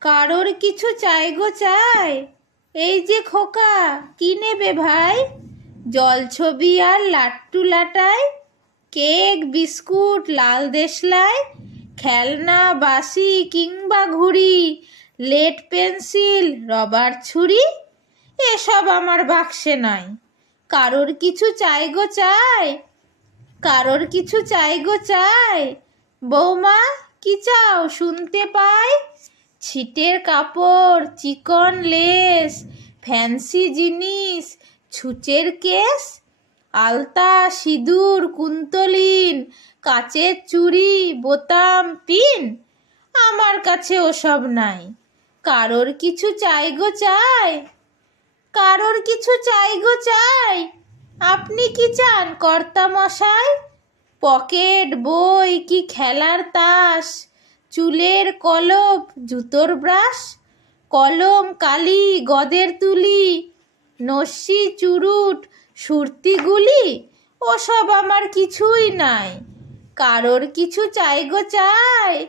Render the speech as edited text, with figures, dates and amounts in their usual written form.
কারোর কিছু চাই গো চাই। এই যে খোকা, কি নেবে ভাই? জলছবি আর লাট্টু লাটাই, কেক বিস্কুট লাল দেশলাই, খেলনা বাসি কিংবা ঘুড়ি, লেড পেন্সিল রবার ছুরি, এসব আমার বাক্সে নাই। কারোর কিছু চাই গো চাই। কারোর কিছু চাই গো চাই। বৌমা, কি চাও শুনতে পাই? ছিটের কাপড়, চিকন লেস, ফ্যান্সি জিনিস, ছুঁচের কেস, আলতা সিঁদুর কুন্তলিন, কাচের চুড়ি বোতাম পিন, আমার কাছে ওসব নাই। কারোর কিছু চাই গো চাই। কারোর কিছু চাই গো চাই। আপনি কি চান কর্তা মশাই? পকেট বই কি খেলার তাস, চুলের কলপ জুতোর ব্রাশ, কলম কালি গদের তুলি, নস্যি চুরুট সুরতি গুলি, ওসব আমার কিছুই নাই। কারোর কিছু চাই গো চাই।